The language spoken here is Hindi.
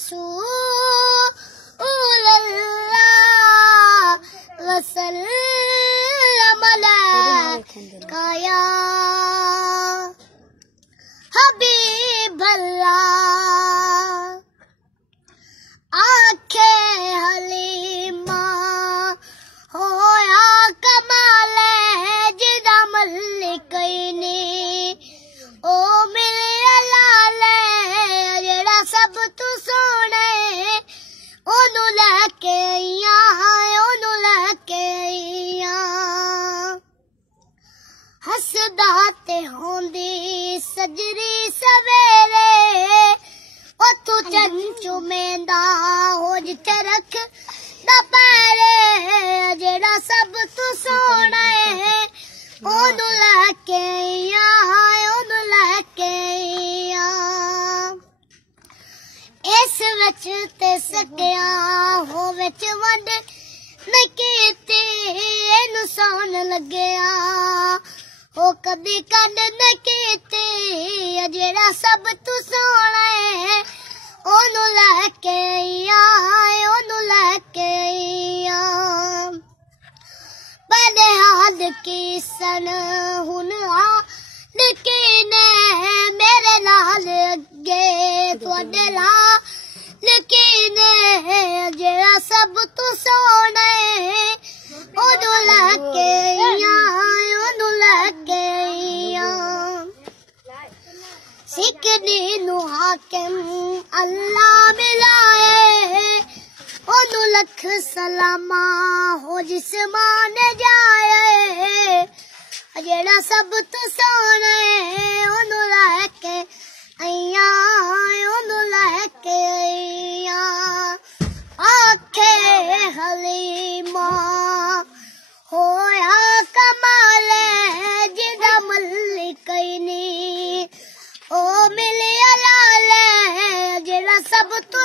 रसूलल्लाह वसल्लम अलैका या हबीबल्लाह। आखे हलीमा होया कमाल जिदा मल्लिकैनी ओ मेरे लाले जेड़ा सब तू सोने ओनू लैके आईया ओनू लैके आईया। हसदा ते होंदी सजरी सवेरे ओ तू चंचू मेंदा हो जिथे रख दपैरे जेड़ा सब तू सोना ओनू लैके आईया ओनू लैके आईया। इस विच ते सकिया हो विच वंड नहीं कीती इनू सौन लगया ओ कदी कंड नहीं कीती जेड़ा सब तू सोना ओनू लैके आईया ओनू लैके आईया। बड़े हाल की सन हुन ने मेरे नाल अगे तुहाडे नाल ने जेड़ा सब तू सोना ओनू लैके आईया ओनू लैके आईया। सिकनी नू हाकिम अल्लाह मिलाए ओनू लख सलामा हो जिसमान जाए जेड़ा सब तू सोना ओनू लैके आईया ओनू लैके आईया। आखे हलीमा होया कमाल जिदा मल्लिकैनी ओ मिले लाले जेड़ा सब तू